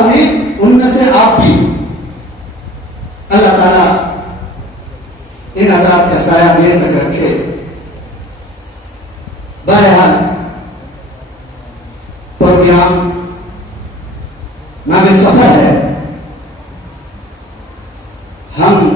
انہیں، ان میں سے آپ بھی۔ اللہ تعالیٰ ان حضرات کا سایہ دیر تک رکھے۔ بہرحال پروگرام نام سفر ہے۔ ہم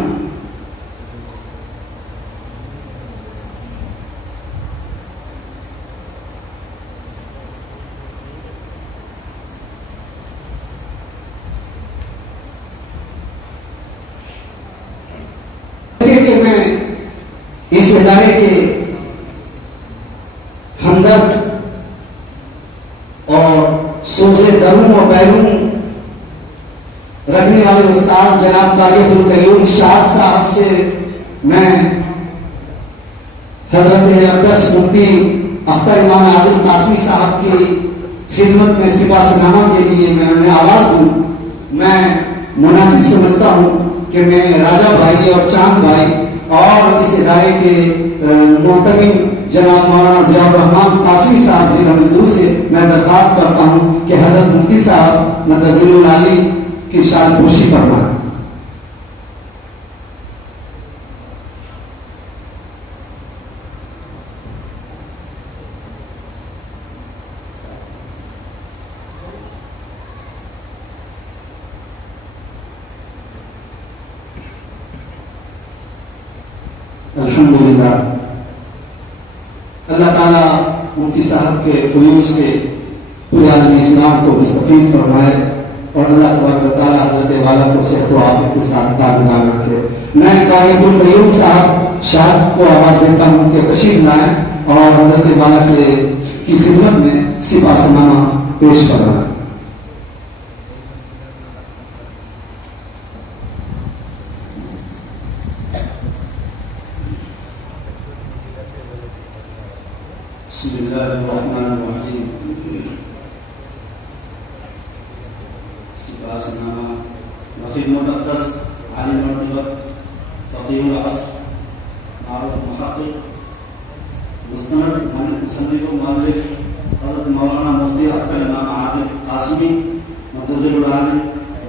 کہ میں اس ادارے کے ہمدرد اور سوزے درون و بیرون رکھنے والے استاد جناب طاریق القیوم شاہ صاحب سے میں حضرت اقدس مفتی اختر امام عادل قاسمی صاحب کی خدمت میں سپاسنامہ کے لیے میں آواز دوں۔ میں مناسب سمجھتا ہوں کہ میں راجہ بھائی اور چاند بھائی اور اس ادارے کے محتمم جناب مولانا ضیاء الرحمان قاسمی صاحب ضلع مجدور سے میں درخواست کرتا ہوں کہ حضرت مفتی صاحب متضل العالی کی شان پوشی فرمائیں۔ الحمدللہ اللہ تعالیٰ مفتی صاحب کے فیوز سے پورے عالم اسلام کو مستفید فرمائے اور اللہ تبارک و تعالیٰ حضرت والا کو صحت و عافیت کے ساتھ دامدار رکھے۔ میں طاریق القیوم صاحب شاہ کو آواز دیتا ہوں کہ تشریف لائیں اور حضرت والا کی خدمت میں سپاسنامہ پیش کرائیں۔ بسم اللہ الرحمن الرحیم۔ سپاسنامہ رقیب مقدس عالی مرتبت فقیہ العصر معروف محقق مستند مصنف و مؤلف حضرت مولانا مفتی اختر امام عادل قاسمی متضل العالی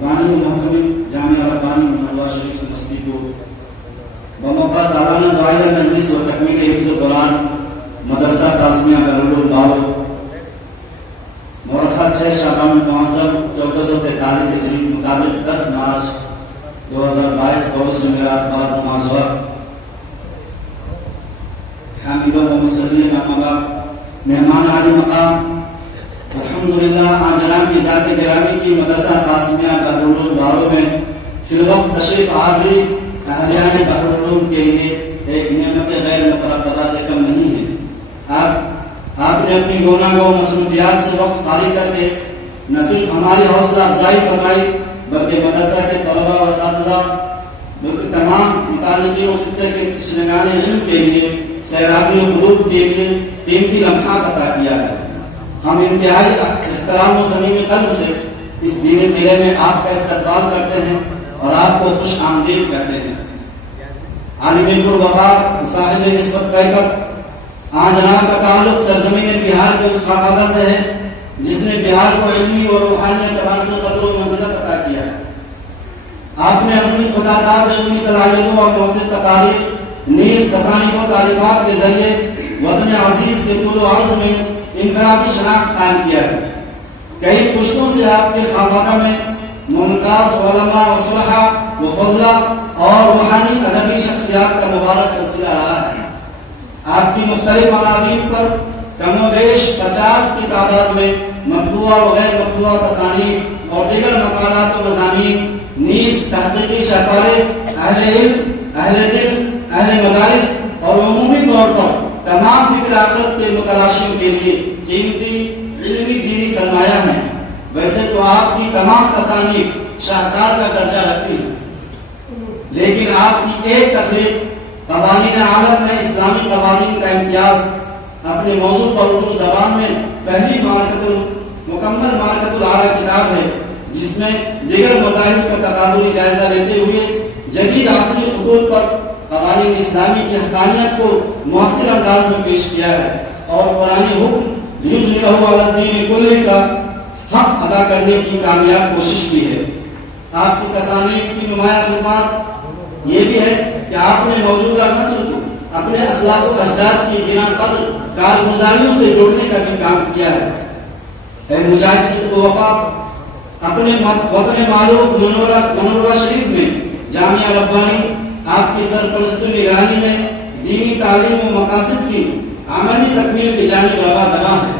بانی و محتمم جامعہ ربانی منورہ شریف مستی کو بموقع سالانہ دعائیہ مجلس و تکمیل حفظ القرآن مدرسہ قاسمیہ بہرول باور مورخہ 6 شعبان معظم 1443 ہجری مطابق 10 مارچ 2022 روز جمعرات بعد نماز وقت حامدوں و مسلمین اما مہمان عالی مقام الحمدللہ آن جناب کی ذات گرامی کی مدرسہ قاسمیہ بہرول باور میں فی الوقت تشریف آوری اہلیان بہرول کے لیے ایک نعمت غیر مترددہ سے کم نہیں ہے۔ آپ نے اپنی گوناگو مصروفیات سے وقت خالی کر کے نہ صرف ہماری حوصلہ افزائی فرمائی بلکہ مدرسہ کے طلباء و اساتذہ بلکہ تمام متعلقین و خطے کے تشنگان علم کے لیے سیلابی قلوب کے لیے قیمتی لمحات عطا کیا ہے۔ ہم انتہائی احترام و صمیمی قلب سے اس دینی قلعے میں آپ کا استقبال کرتے ہیں اور آپ کو خوش آمدید کہتے ہیں۔ عالم پروقار صاحب نسبت کہہ کر آن جناب کا تعلق سرزمین بہار کے اس خاکادہ سے ہے جس نے بہار کو علمی اور روحانی اعتبار سے قدر و منزلت عطا کیا ہے۔ آپ نے اپنی خداداد علمی صلاحیتوں اور مؤثر تقاریر نیز تصانیف و تعلیمات کے ذریعے وطن عزیز کے طول و عرض میں انفرادی شناخت قائم کیا ہے۔ کئی پشتوں سے آپ کے خاکادہ میں ممتاز علماء و صلحاء و فضلاء اور روحانی ادبی شخصیات کا مبارک سلسلہ رہا ہے۔ آپ کی مختلف عناوین پر کم و بیش 50 کی تعداد میں مطبوعہ و غیر مطبوعہ تصانیف اور دیگر مقالات و مضامین نیز تحقیقی شاہکارے اہل علم، اہل دل، اہل مدارس اور عمومی طور پر تمام فکر آخرت کے متلاشیوں کے لیے قیمتی علمی دینی سرمایہ ہیں۔ ویسے تو آپ کی تمام تصانیف شاہکار کا درجہ رکھتی ہیں، لیکن آپ کی ایک تخلیق قوانین عالم میں اسلامی قوانین کا امتیاز اپنے موضوع پر اردو زبان میں پہلی مکمل مارکت العالی کتاب ہے جس میں دیگر مذاہب کا تقابلی جائزہ لیتے ہوئے جدید عصری خطوط پر قوانین اسلامی کی حقانیت کو مؤثر انداز میں پیش کیا ہے اور قرآنی حکم یظہرہ علی الدین کلہ کا حق ادا کرنے کی کامیاب کوشش کی ہے۔ آپ کی تصانیف کی نمایاں خدمات یہ بھی ہے کہ آپ نے موجودہ نسل کو اپنے اسلاف و اجداد کی گراں قدر کارگزاریوں سے جوڑنے کا بھی کام کیا ہے۔ اے مجاہد صدق و وفا، اپنے وطن معروف منورہ شریف میں جامعہ ربانی آپ کی سرپرست نگرانی میں دینی تعلیم و مقاصد کی عملی تکمیل کی جانب روا دواں ہے۔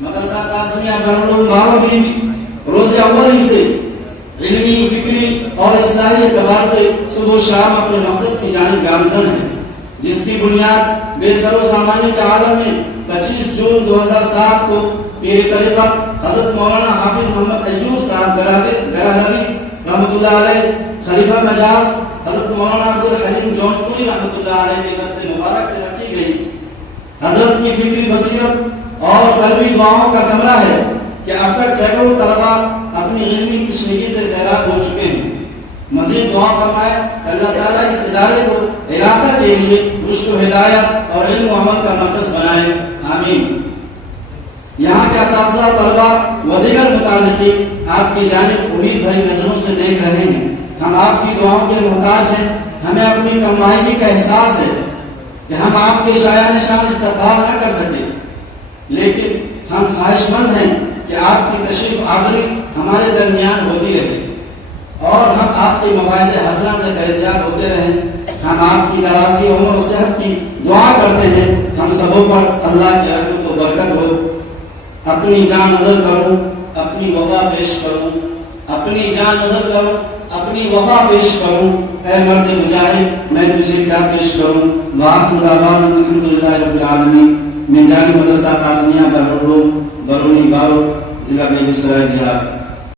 مدرسہ قاسمیہ دارالعلوم بارو بھی روز اول ہی سے علمی، فکری اور اصلاحی اعتبار سے صبح و شام اپنے مقصد کی جانب گامزن ہے، جس کی بنیاد بے سر و سامانی کے عالم میں 25 جون 2007 کو پیر طریقت حضرت مولانا حافظ محمد ایوب صاحب گراہری رحمۃ اللہ علیہ، خلیفہ مجاز حضرت مولانا عبدالحلیم جونپوری رحمۃ اللہ علیہ کے دست مبارک سے رکھی گئی۔ حضرت کی فکری بصیرت اور قلبی دعاؤں کا ثمرہ ہے کہ اب تک سینکڑوں طلبا اپنی علمی تشنیگی سے سیراب ہو چکے ہیں۔ مزید دعا فرمائے اللہ تعالیٰ اس ادارے کو علاقہ کے لیے رشد و ہدایت اور علم و عمل کا مرکز بنائے، آمین۔ یہاں کے اساتذہ، طلبا و دیگر متعلقین آپ کی جانب امید بھری نظروں سے دیکھ رہے ہیں۔ ہم آپ کی دعاؤں کے محتاج ہیں۔ ہمیں اپنی کمائنی کا احساس ہے کہ ہم آپ کے شایان شان استقبال نہ کر سکے، لیکن ہم خواہش مند ہیں کہ آپ کی تشریف آوری ہمارے درمیان ہوتی رہے اور ہم آپ کے مواعظ حسنہ سے فیضیاب ہوتے رہیں۔ ہم آپ کی درازی عمر و صحت کی دعا کرتے ہیں، ہم سبوں پر اللہ کی رحمت و برکت ہو۔ اپنی جان نظر کروں، اپنی وفا پیش کروں، اپنی جان نظر کروں، اپنی وفا پیش کروں، اے مرد مجاہد میں تجھے کیا پیش کروں۔ وآخر دعوانا الحمدللہ رب العالمین۔ من جانب مدرسہ قاسمیہ دارالعلوم برونی بارو، ضلع بیگو سرائے بہار۔